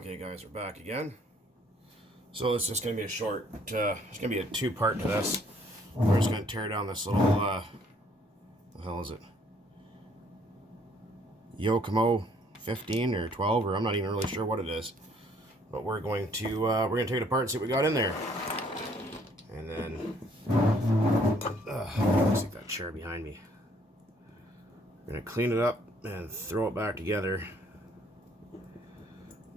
Okay guys, we're back again. So this is just going to be a short, it's going to be a two-part to this. We're just going to tear down this little, what the hell is it? Yokomo 15 or 12, or I'm not even really sure what it is. But we're going to take it apart and see what we got in there. And then, looks like that chair behind me. We're going to clean it up and throw it back together.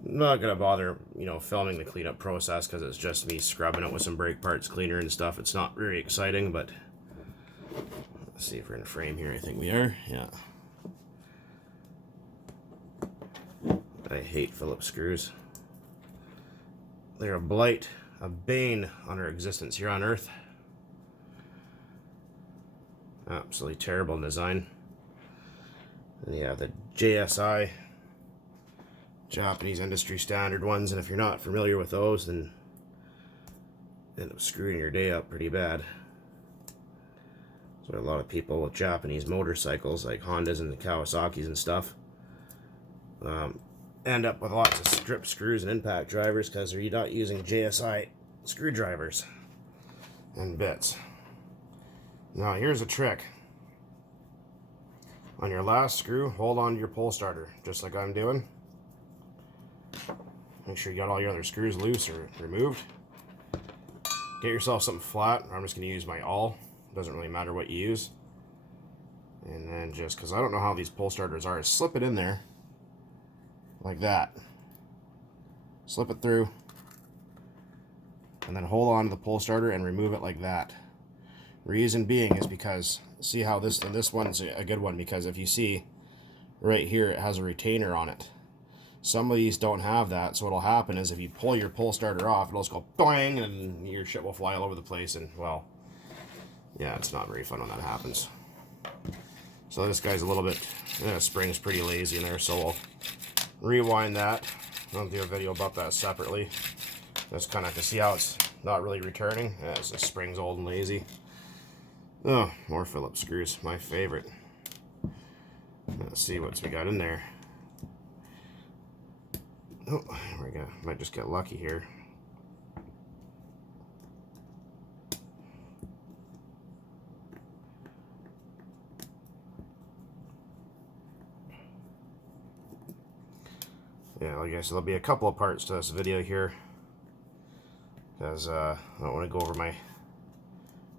I'm not going to bother, filming the cleanup process because it's just me scrubbing it with some brake parts cleaner and stuff. It's not very exciting, but let's see if we're in the frame here. I think we are. Yeah. I hate Phillips screws. They're a blight, a bane on our existence here on Earth. Absolutely terrible in design. And you have the JSI, Japanese industry standard ones, and if you're not familiar with those, then end up screwing your day up pretty bad. So a lot of people with Japanese motorcycles, like Hondas and the Kawasaki's and stuff, end up with lots of strip screws and impact drivers because they're not using JSI screwdrivers and bits. Now here's a trick. On your last screw, hold on to your pole starter, just like I'm doing. Make sure you got all your other screws loose or removed. Get yourself something flat. I'm just going to use my awl. Doesn't really matter what you use. And then just, because I don't know how these pole starters are, slip it in there like that. Slip it through. And then hold on to the pole starter and remove it like that. Reason being is because, see how this one's a good one, because if you see right here, it has a retainer on it. Some of these don't have that, so what'll happen is if you pull your pole starter off, it'll just go boing, and your shit will fly all over the place, and, well, yeah, it's not very fun when that happens. So this guy's a little bit, spring's pretty lazy in there, so we'll rewind that. I'll do a video about that separately. Just kind of to see how it's not really returning, as the spring's old and lazy. Oh, more Phillips screws, my favorite. Let's see what we got in there. Oh, there we go. Might just get lucky here. Yeah, like I said, there'll be a couple of parts to this video here, because I don't want to go over my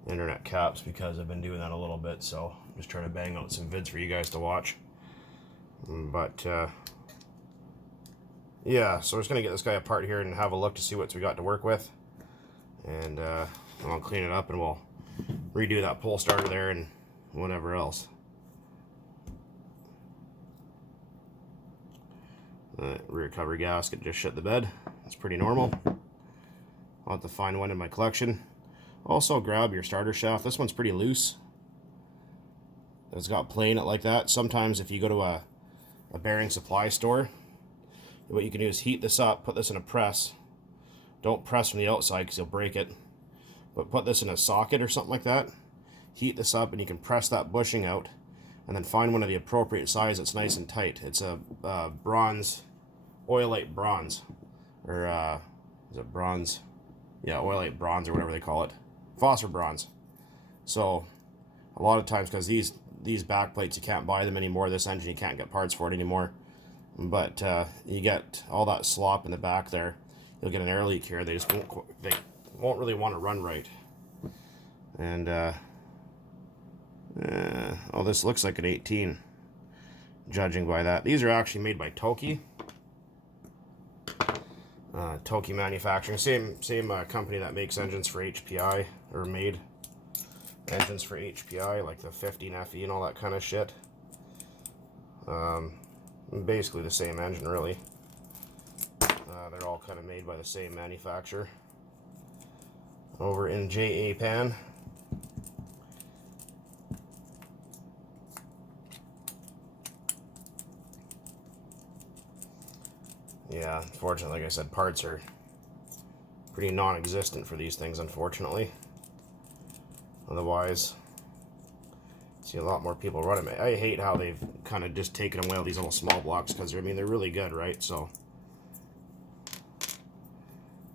internet caps because I've been doing that a little bit, so I'm just trying to bang out some vids for you guys to watch. But yeah, so we're just going to get this guy apart here and have a look to see what we got to work with. And I'll clean it up and we'll redo that pole starter there and whatever else. Rear cover gasket just shut the bed. That's pretty normal. I'll have to find one in my collection. Also grab your starter shaft. This one's pretty loose. It's got plain it like that. Sometimes if you go to a bearing supply store, what you can do is heat this up, put this in a press. Don't press from the outside because you'll break it. But put this in a socket or something like that. Heat this up and you can press that bushing out. And then find one of the appropriate size that's nice and tight. It's a bronze, oilite bronze. Or is it bronze? Yeah, oilite bronze or whatever they call it. Phosphor bronze. So a lot of times, because these back plates, you can't buy them anymore. This engine, you can't get parts for it anymore. But you get all that slop in the back there. You'll get an air leak here. They won't really want to run right. And oh, this looks like an 18, judging by that. These are actually made by Toki. Toki Manufacturing, same company that makes engines for HPI, or made engines for HPI, like the 15FE and all that kind of shit. Basically the same engine, really. They're all kind of made by the same manufacturer over in Japan. Yeah, unfortunately, like I said, parts are pretty non-existent for these things, unfortunately. Otherwise, see a lot more people running it. I hate how they've kind of just taken away all these little small blocks, because they're really good, right? So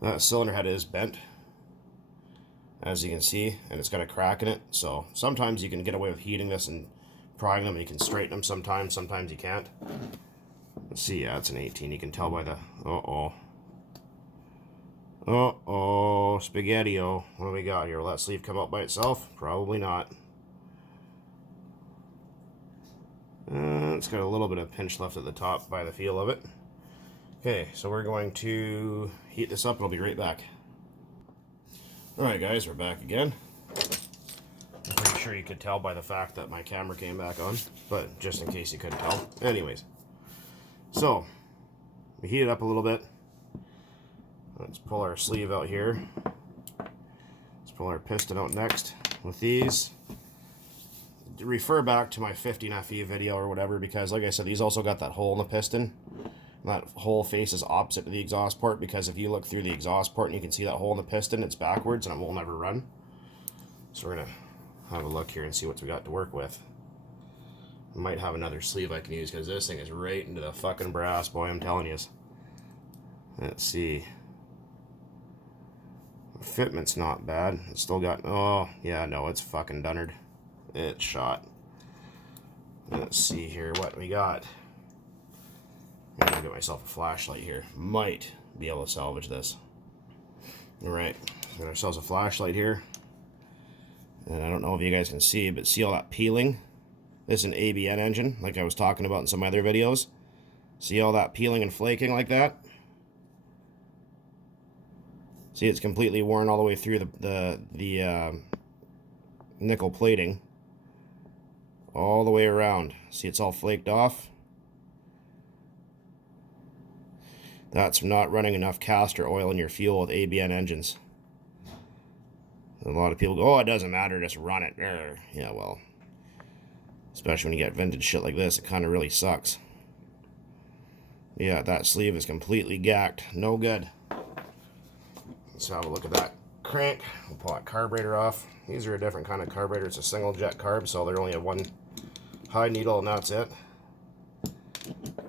That cylinder head is bent, as you can see, and it's got a crack in it. So sometimes you can get away with heating this and prying them, and you can straighten them sometimes you can't. Let's see, yeah, it's an 18. You can tell by the, spaghetti-o. What do we got here? Will that sleeve come out by itself? Probably not. It's got a little bit of pinch left at the top by the feel of it. Okay, so we're going to heat this up and I'll be right back. Alright guys, we're back again. I'm pretty sure you could tell by the fact that my camera came back on, but just in case you couldn't tell. Anyways, so we heat it up a little bit. Let's pull our sleeve out here. Let's pull our piston out next. With these, refer back to my 15 FE video or whatever, because like I said, these also got that hole in the piston. That hole faces opposite to the exhaust port, because if you look through the exhaust port and you can see that hole in the piston, it's backwards and it will never run. So we're going to have a look here and see what we got to work with. I might have another sleeve I can use, because this thing is right into the fucking brass, boy, I'm telling you. Let's see. The fitment's not bad. It's still got, oh, yeah, no, it's fucking dunnered. It's shot. Let's see here what we got. I'm gonna get myself a flashlight here. Might be able to salvage this. Alright, got ourselves a flashlight here. And I don't know if you guys can see, but see all that peeling? This is an ABN engine, like I was talking about in some other videos. See all that peeling and flaking like that? See, it's completely worn all the way through the nickel plating. All the way around. See, it's all flaked off. That's not running enough castor oil in your fuel with ABN engines. A lot of people go, oh, it doesn't matter, just run it. Yeah, well, especially when you get vintage shit like this, it kind of really sucks. Yeah, that sleeve is completely gacked. No good. Let's have a look at that crank. We'll pull that carburetor off. These are a different kind of carburetor. It's a single jet carb, so they're only a one high needle and that's it.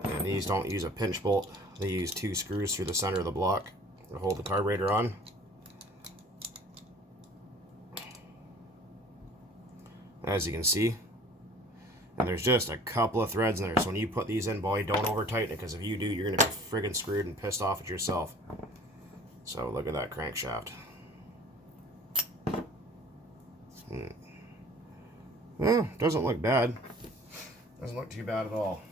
And these don't use a pinch bolt. They use 2 screws through the center of the block to hold the carburetor on. As you can see. And there's just a couple of threads in there. So when you put these in, boy, don't over tighten it, because if you do, you're going to be friggin' screwed and pissed off at yourself. So look at that crankshaft. Well, doesn't look bad. Doesn't look too bad at all.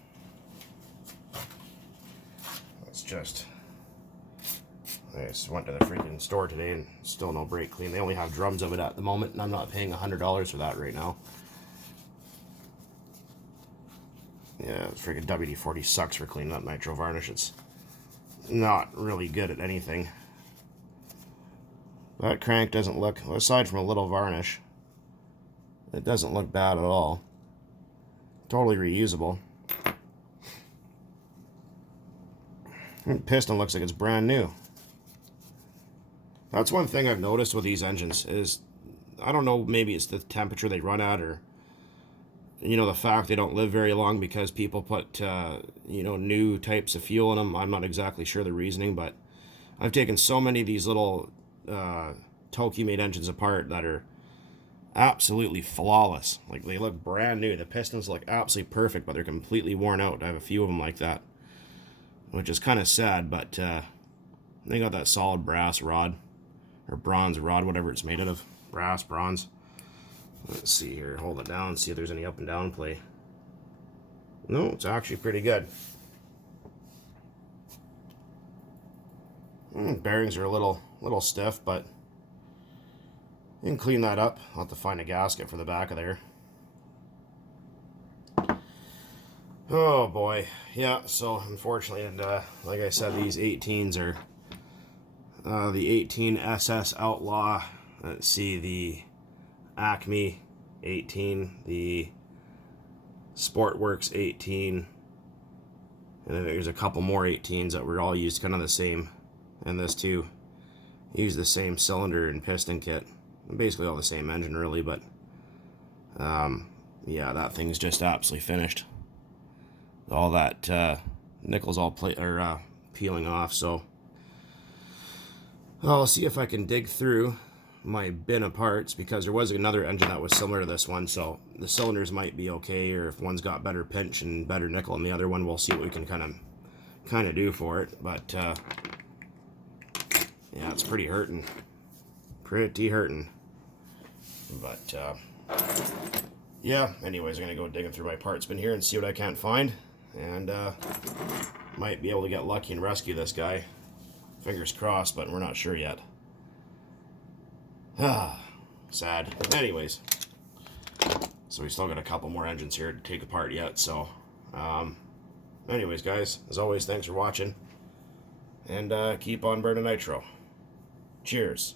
I just went to the freaking store today and still no brake clean. They only have drums of it at the moment, and I'm not paying $100 for that right now. Yeah, freaking WD-40 sucks for cleaning up nitro varnish. It's not really good at anything. That crank doesn't look, aside from a little varnish, it doesn't look bad at all. Totally reusable. Piston looks like it's brand new. That's one thing I've noticed with these engines is, I don't know, maybe it's the temperature they run at, or, you know, the fact they don't live very long because people put, you know, new types of fuel in them. I'm not exactly sure the reasoning, but I've taken so many of these little Tokyo-made engines apart that are absolutely flawless. Like, they look brand new. The pistons look absolutely perfect, but they're completely worn out. I have a few of them like that, which is kind of sad, but they got that solid brass rod, or bronze rod, whatever it's made out of. Brass, bronze. Let's see here, hold it down, see if there's any up and down play. No, it's actually pretty good. Bearings are a little stiff, but you can clean that up. I'll have to find a gasket for the back of there. Oh boy, yeah, so unfortunately, and like I said, these 18s are the 18 SS Outlaw. Let's see, the Acme 18, the Sportworks 18, and then there's a couple more 18s that were all used kind of the same, and this too use the same cylinder and piston kit, basically all the same engine really, but yeah, that thing's just absolutely finished. All that nickel's all peeling off, so I'll see if I can dig through my bin of parts, because there was another engine that was similar to this one, so the cylinders might be okay, or if one's got better pinch and better nickel than the other one, we'll see what we can kind of do for it. But yeah, it's pretty hurting. But yeah, anyways, I'm gonna go digging through my parts bin here and see what I can't find, and might be able to get lucky and rescue this guy. Fingers crossed, but we're not sure yet. Ah, sad. Anyways, so we still got a couple more engines here to take apart yet, so anyways, guys, as always, thanks for watching, and keep on burning nitro. Cheers.